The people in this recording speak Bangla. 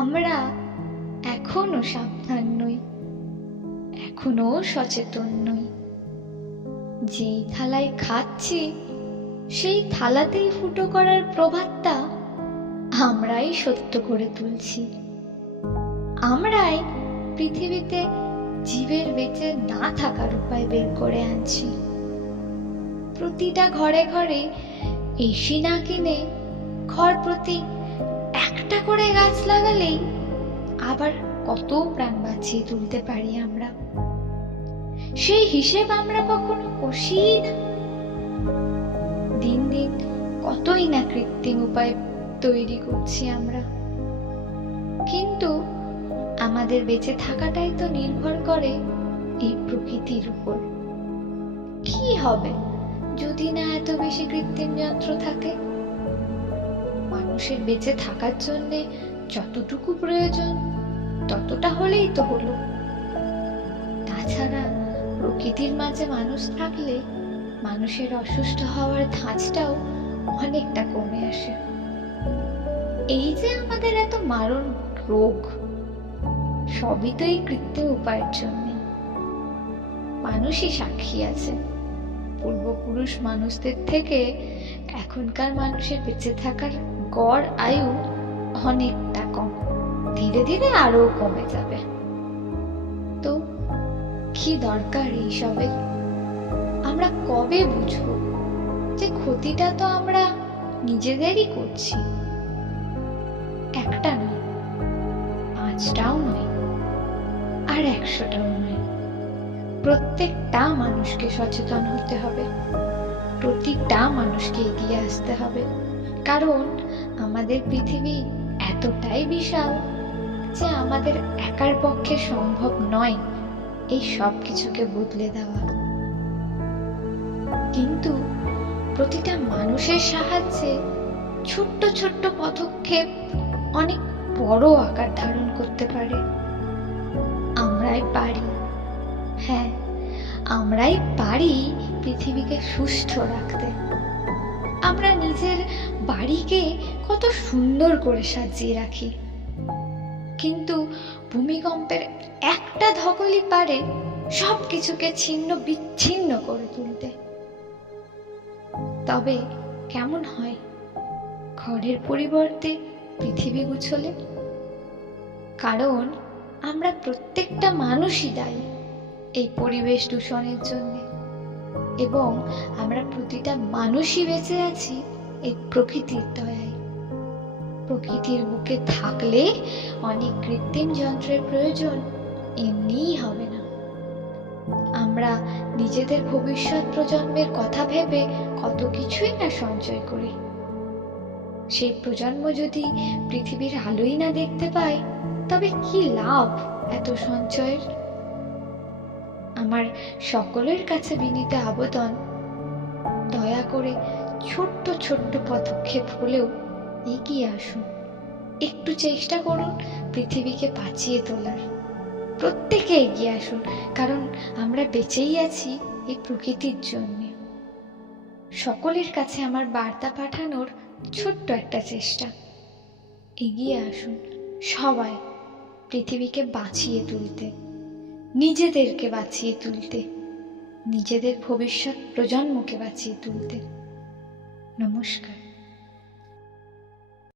আমরা এখনো সাবধান নই, এখনো সচেতন নই। যেই থালায় খাচ্ছি সেই থালাতেই ফুটো করার প্রভাতটা আমরাই সত্য করে তুলছি। আমরাই পৃথিবীতে জীবের বেঁচে না থাকার উপায় বের করে আনছি। প্রতিটা ঘরে ঘরে এসি না কিনে ঘর প্রতি একটা করে গাছ লাগালেই আবার কত প্রাণ বাঁচিয়ে তুলতে পারি আমরা। সেই হিসেব আমরা কখনো কষিই না। দিন দিন কতই না কৃত্রিম উপায় তৈরি করছি আমরা, কিন্তু আমাদের বেঁচে থাকাটাই তো নির্ভর করে এই প্রকৃতির উপর। কি হবে যদি না এত বেশি কৃত্রিম যন্ত্র থাকে? মানুষের বেঁচে থাকার জন্য যতটুকু প্রয়োজন ততটা হলেই তো হলো। তাছাড়া প্রকৃতির মাঝে মানুষ থাকলে মানুষের অসুস্থ হওয়ার ধাঁচটাও অনেকটা কমে আসে। এই যে আমাদের এত মারণ রোগ, সবই তো এই কৃত্রিম উপায়ের জন্য। মানুষই সাক্ষী আছে, পূর্বপুরুষ মানুষদের থেকে এখনকার মানুষের বেঁচে থাকার গড় আয়ু অনেকটা কম, ধীরে ধীরে আরো কমে যাবে। তো কি দরকার এইসবের? আমরা কবে বুঝবো যে ক্ষতিটা তো আমরা নিজেদেরই করছি? একটা নয়, 5টাও নয়, আর 100টাও নয়। প্রত্যেকটা মানুষকে সচেতন হতে হবে, প্রতিটা মানুষকে এগিয়ে আসতে হবে। কারণ আমাদের পৃথিবী এতটাই বিশাল যে আমাদের একার পক্ষে সম্ভব নয় এই সব কিছুকে বদলে দেওয়া। কিন্তু প্রতিটা মানুষের সাহায্যে ছোট্ট ছোট্ট পদক্ষেপ অনেক বড় আকার ধারণ করতে পারে। আমরাই পারি, হ্যাঁ আমরাই পারি পৃথিবীকে সুস্থ রাখতে। আমরা নিজের বাড়িকে কত সুন্দর করে সাজিয়ে রাখি, কিন্তু ভূমিকম্পের একটা ধকলই পারে সবকিছুকে ছিন্ন বিচ্ছিন্ন করে তুলতে। তবে কেমন হয় ঘরের পরিবর্তে পৃথিবী গুছলে? কারণ আমরা প্রত্যেকটা মানুষই দায়ী এই পরিবেশ দূষণের জন্য, এবং আমরা প্রতিটা মানুষই বেঁচে আছি এই প্রকৃতির দয়ায়। প্রকৃতির বুকে থাকলে অনেক কৃত্রিম যন্ত্রের প্রয়োজন এমনিই হবে না। আমরা নিজেদের ভবিষ্যৎ প্রজন্মের কথা ভেবে কত কিছুই না সঞ্চয় করি। সেই প্রজন্ম যদি পৃথিবীর আলোই না দেখতে পায়, তবে কি লাভ এত সঞ্চয়ের? আমার সকলের কাছে বিনীত আবেদন, দয়া করে ছোট্ট ছোট্ট পদক্ষেপ হলেও এগিয়ে আসুন। একটু চেষ্টা করুন পৃথিবীকে বাঁচিয়ে তোলার। প্রত্যেকে এগিয়ে আসুন, কারণ আমরা বেঁচেই আছি এই প্রকৃতির জন্য। সকলের কাছে আমার বার্তা পাঠানোর ছোট্ট একটা চেষ্টা, এগিয়ে আসুন সবাই পৃথিবীকে বাঁচিয়ে তুলতে, নিজেদেরকে বাঁচিয়ে তুলতে, নিজেদের ভবিষ্যৎ প্রজন্মকে বাঁচিয়ে তুলতে। নমস্কার।